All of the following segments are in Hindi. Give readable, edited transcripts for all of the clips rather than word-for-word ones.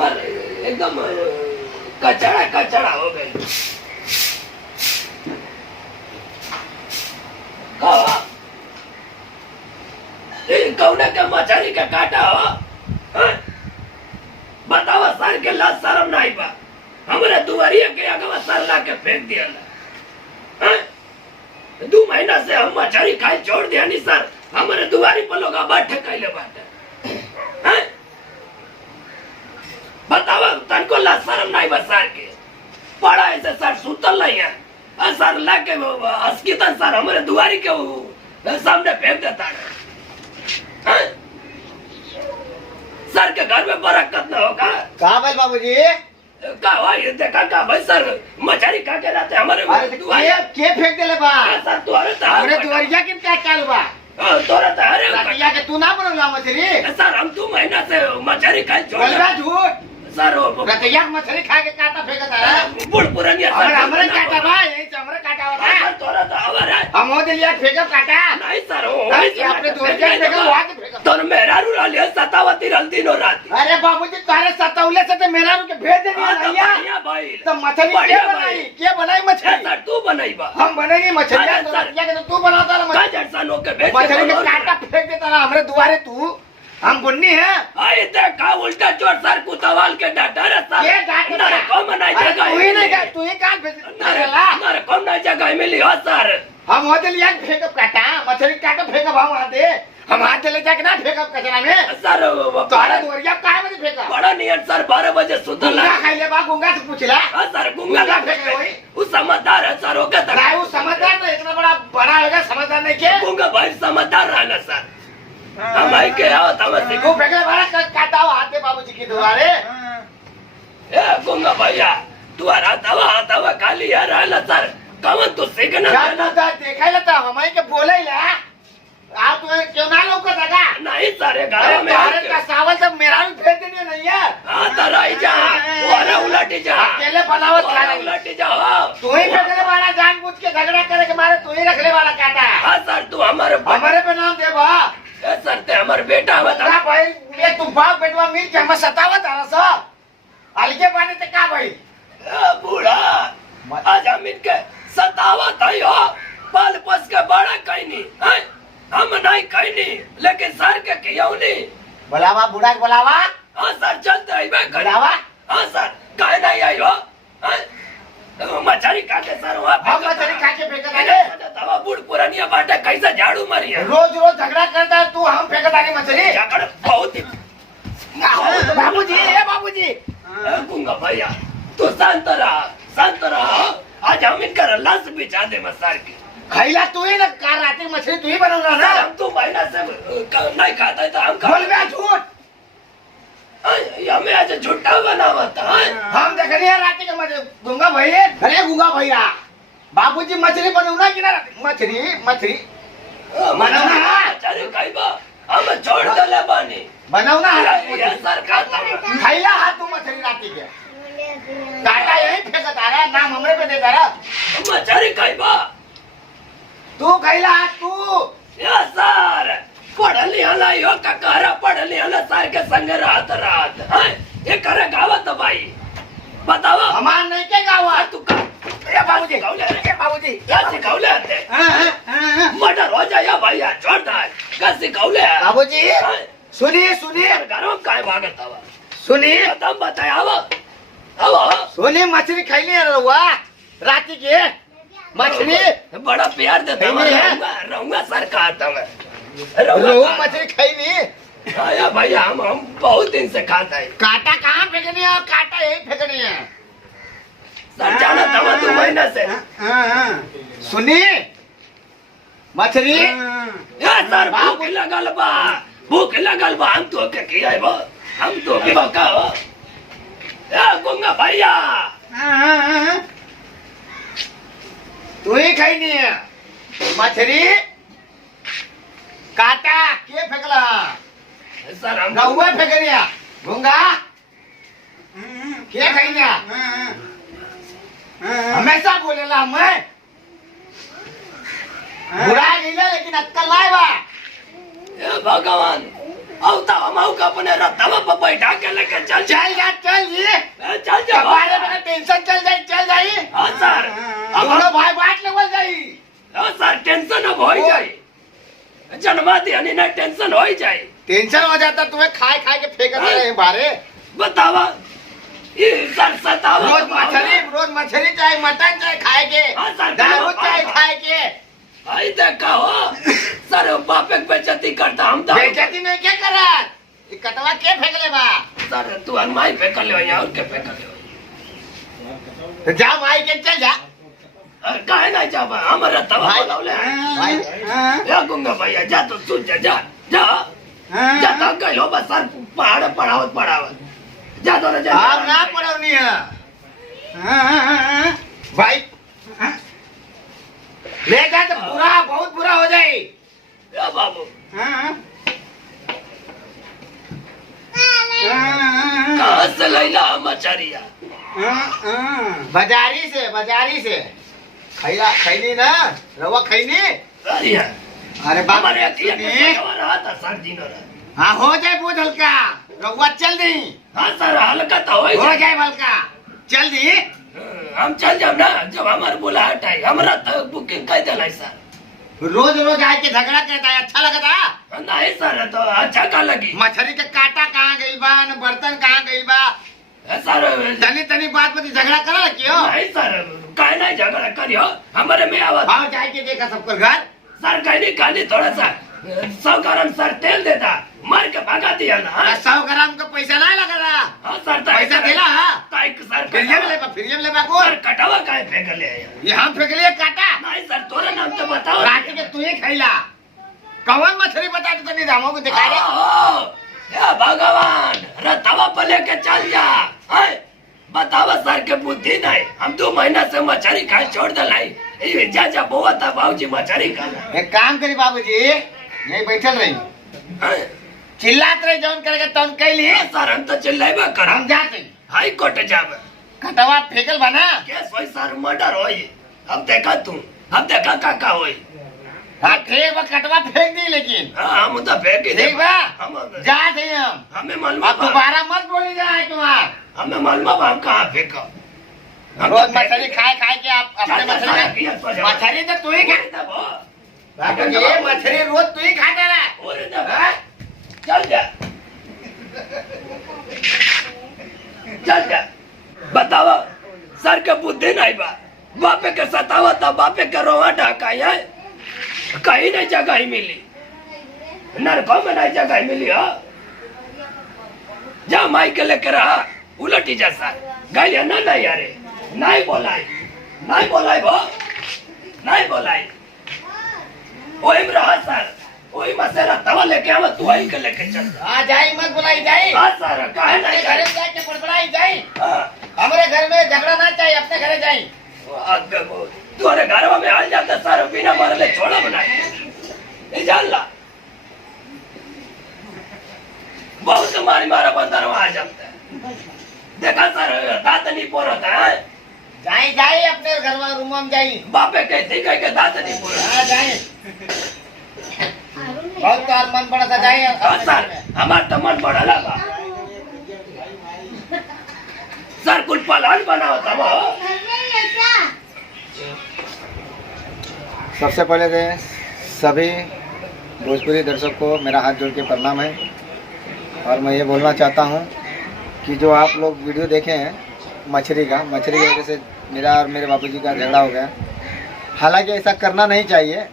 एकदम कचड़ा कचड़ा हो गई। कौन के मछली के काटा हो? बताओ सर के लाज शर्म नहीं बा? हमरे दुआरिया के अगवा सर ला के फेंक दिया। 2 महीना से हम मछली खाए छोड़ दिया नहीं सर। हमारे दुआरी पर लोग बैठे कैले बाटे। बताओ तनको लाज शर्म नहीं बा सर के? पड़ा ऐसे सर सुतल नहीं है सर लाके अस्कितन सर हमारे दुआरी के सामने फेंक देता है। सर के घर में बरकत न होगा। कहाँ भाई बाबूजी? का भाई देखा का भाई सर मछली खा के रहते हमारे दुआरी के फेंक देले बा सर तुम्हारे हमरे दुआरिया के क्या चालू बा? तोरा तो अरे दुआरिया के तू ना बनला मछली? सर हम 2 महीना से मछली खाए छोड़ बोलबा झूठ। सर रतिया मछली खा के काटा फेंकता है। बुढ़ पुरानिया सर हमरे काटा बा यही हमरे काटा होता है। तोरा तो हमारा हम हो दिलिया फेंको काटा नहीं सर हो अपने दुआरिया के फेंको वहां के फेंको। तोर मेरा रुला ले सतावती रल दिनो रात। अरे बाबूजी तारे सतौले से तो मेरा के भेज देनी है भैया। भाई तो मछली के बनाई मछली? सर तू बनाई बा। हम बनेगी मछली दुआरिया के तो तू बनाता है का जैसा नो के भेज मछली के काटा फेंक देता ना हमरे दुआरे तू। हम बुन्नी है आए देखा उल्टा चोर सर कुतवाल के डाटा रे सर ये डाटा ना कौन बनाई जगह तू ही नहीं तू ही काट भेज ना कौन ना जगह मिली हो सर। हम हो दिलिया फेंकब काटा मछली काटा फेंकब हम वहां दे हम हाथ ले जाके ना फेंकब कचरा में सर। तोरा दुआरिया काहे में फेंका? बड़ा नियत सर 12 बजे सुतल गुंगा खाइले बा गुंगा से पूछला। सर गुंगा ना फेंके वही वो समझदार है सर ओके तक वो समझदार तो इतना बड़ा होगा समझदार नहीं के गुंगा भाई समझदार रहना सर। हम आई के आओ तब को फेंकले बड़ा काटा हो हाथ दे बाबूजी की दुआरे। ए गुंगा भैया तुम्हारा दवा खाली है रहना सर कवन तो सीखना देखा लेता हमारे के बोले ला आप तो क्यों ना लोग को लगा नहीं सर घर में भारत का चावल सब मेरा भी भेज देने नहीं है। तराई जा और उलटी जा अकेले बनावत खा रही उलटी जा तू ही फेंकने वाला जानबूझ के झगड़ा करे के मारे तू ही रखने वाला काटा। हाँ सर तू हमारे पे नाम दे बा सर ते हमारे बेटा बता भाई ये तू बाप बेटवा मिल के हम सतावत आ रहा अलगे पाने ते का भाई बूढ़ा आज हम इनके सतावत है हो पाल पस के बड़ा कहीं नहीं हम नहीं कहीं नहीं लेकिन सर के क्यों नहीं बुलावा बुढ़ा के बुलावा। हाँ सर चलते ही मैं बुलावा। हाँ सर कहे नहीं आई हो मछली काटे सर हम मछली खा के फेंकता है दवा बूढ़ पुरानिया बाटे कैसे झाड़ू मारी है रोज रोज झगड़ा करता है तू हम फेंकता है मछली झगड़ा बहुत ही बाबूजी ए बाबूजी गुंगा भैया तू शांत रहा आज हम इनका लाश बिछा दे मसार की खैला तू ही ना कार रात मछली तू ही बनाऊंगा ना। हम तो महीना से नहीं खाता है तो हम बोल बे झूठ हमें आज झूठा बनावता है। हम देख रहे हैं रात के मछली गुंगा भैया अरे गुंगा भैया बाबूजी मछली बनाऊंगा कि ना मछली बनाऊंगा चलो खाइबा हम छोड़ दले बानी बनाऊंगा ये सरकार खैला हाथ तू मछली रात के काटा यही फेंकता रहा नाम हमरे पे देता रहा मछली खाइबा तू खैला तू या सर पढ़ली हला यो ककारा पढ़ली हला सर के संग रात ये करे गावत भाई बताओ हमार नहीं के गावा तू का ए बाबूजी क्या सिखावले आते मर्डर हो जाए भैया छोड़ दे क्या सिखावले बाबूजी सुनिए घरों काय भागत हवा सुनिए तुम बताया सुनिए मछली खैली रहुआ राती के मछली बड़ा प्यार देता रहूंगा सरकार रोहू मछली खैली आया भैया हम बहुत दिन से खाता है काटा कहाँ फेंकनी है काटा यही फेंकनी है सर जाना था 2 महीने से सुनिए मछली सर भूख लगल बा हम तो के किया है हम तो के बका हो गुंगा भैया तू ही खैनी है मछली काटा के फेंकला सर हम रहुआ फेंकनिया गुंगा के खैनिया हमेशा बोलेला मैं बुरा गिला लेकिन अक्कल नहीं बा भगवान औ तो हम का अपने रतवा पर बैठा के लेके चल चल सर दोनों भाई बांट लेवल जाई सर टेंशन अब हो जाए जन्मा दी ना टेंशन हो जाए टेंशन हो जाता तुम्हें खाए खाए के फेंक रहे बारे बतावा ये सर सतावा रोज मछली चाहे मटन चाहे खाए के हाँ, सर, दारू चाहे खाए के आई देखा हो सर बापे बेइज्जती करता हम तो बेइज्जती नहीं क्या करा ये कटवा के फेंक ले बा सर तू अनमाई फेंक ले यहाँ और के फेंक ले तो जा माई के चल जा काहे ना जा हमारा तवा भाई, बोलावले भाई या गुंगा भैया जा तो सुन जा जा जा तो गइलो बस सर पहाड़ पढ़ावत जा तो ना जा आप ना पढ़वनी है भाई ले जा तो बुरा बहुत बुरा हो जाए या बाबू कहाँ से लैला मछरिया बाजारी से खैली ना रवा खैली अरे बाबा हमारे अखिया के सजवा रहा था सर जी ने हाँ हो जाए बहुत हल्का रवा चल दी हाँ सर हल्का तो हो जाए हल्का चल दी हम चल जाओ ना जब हमारे बुलाहट आई हमारा तो बुकिंग कर देना सर रोज आके झगड़ा करता है अच्छा लगता नहीं सर तो अच्छा का लगी मछली का कांटा कहाँ गई बा न बर्तन कहाँ गई बा सर तनी बात पर झगड़ा करा क्यों नहीं सर कहे नहीं झगड़ा करियो हमारे में आवाज आओ जाके देखा सबको घर सर कहनी कहनी थोड़ा सा 100 ग्राम सर तेल देता मार के भगा दिया ना 100 ग्राम का पैसा नहीं लगा था हाँ सर पैसा दिला सर फिर लेबा को सर कटावा काहे फेंक ले ये हम फेंक लिए काटा नहीं सर तोरा नाम तो बताओ रात के तू ही खैला कौन मछली बता दे तनी दामों को दिखा दे या भगवान रतवा पर लेके चल जा बतावा सर के बुद्धि नहीं हम 2 महीना से मछली खाए छोड़ दलाई जा बोआ था बाबूजी मछली खाना एक काम करी बाबूजी यही बैठल रही चिल्लात रही जौन करेगा तौन कैली सर हम तो चिल्लाइबा कर हम जाते हाई कोर्ट जाब कटवा फेंकल बना केस होई सर मर्डर होई अब देखा तू अब देखा काका होई हाँ ठीक बा कटवा फेंक दी लेकिन हम तो फेंक ही ठीक बा हम जा थे हम हमें मालूम अब दोबारा मत बोली जाए तुम्हार हमें मालूम हम कहाँ फेंका रोज मछली खाए के आप अपने मछली तो तू ही खा ये मछली रोज तू ही खाता रहा चल जा चल जा बतावा सर के बुद्धि नहीं बा बापे के सतावा था बापे के रोवा ढाका है कहीं नहीं जगह मिली नरकों में नहीं जगह मिली हो जा माई के लेकर रहा उलटी जा सर गई ना नहीं अरे नहीं बोलाई भो नहीं बोलाई वही में रहा सर वही मसेरा तवा लेके आवा तू वही के लेके चल हाँ जाई मत बुलाई जाई हाँ सर काहे नहीं घर में जाके बड़बड़ाई जाई हमारे घर में झगड़ा ना चाहिए अपने घरे जाई तुम्हारे घर में आ जाता सर बिना मारले छोड़ा बनाए जान ला बहुत मारा बंदर आ जाता है देखा सर दांत नहीं पोर होता है जाई अपने घर में रूम में जाई बापे कहते कह के दांत नहीं पोर हाँ जाई बहुत तो मन बड़ा था जाई सर हमार तो मन बड़ा लगा सर कुछ पलान बना होता वो सबसे पहले तो सभी भोजपुरी दर्शक को मेरा हाथ जोड़ के प्रणाम है और मैं ये बोलना चाहता हूँ कि जो आप लोग वीडियो देखे हैं मछली की वजह से मेरा और मेरे बापूजी का झगड़ा हो गया। हालांकि ऐसा करना नहीं चाहिए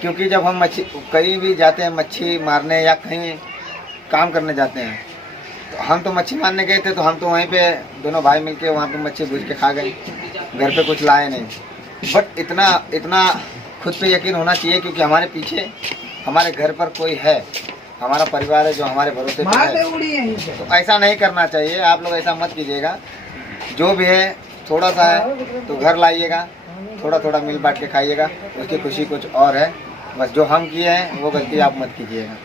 क्योंकि जब हम कहीं भी जाते हैं मच्छी मारने या कहीं काम करने जाते हैं तो हम तो मच्छी मारने गए थे तो हम तो वहीं पे दोनों भाई मिलके वहाँ पे मच्छी भूज के खा गए, घर पे कुछ लाए नहीं। बट इतना खुद पे यकीन होना चाहिए क्योंकि हमारे पीछे हमारे घर पर कोई है, हमारा परिवार है जो हमारे भरोसे पे है। तो ऐसा नहीं करना चाहिए, आप लोग ऐसा मत कीजिएगा। जो भी है थोड़ा सा है तो घर लाइएगा, थोड़ा थोड़ा मिल बांट के खाइएगा, उसकी खुशी कुछ और है। बस जो हम किए हैं वो गलती आप मत कीजिएगा।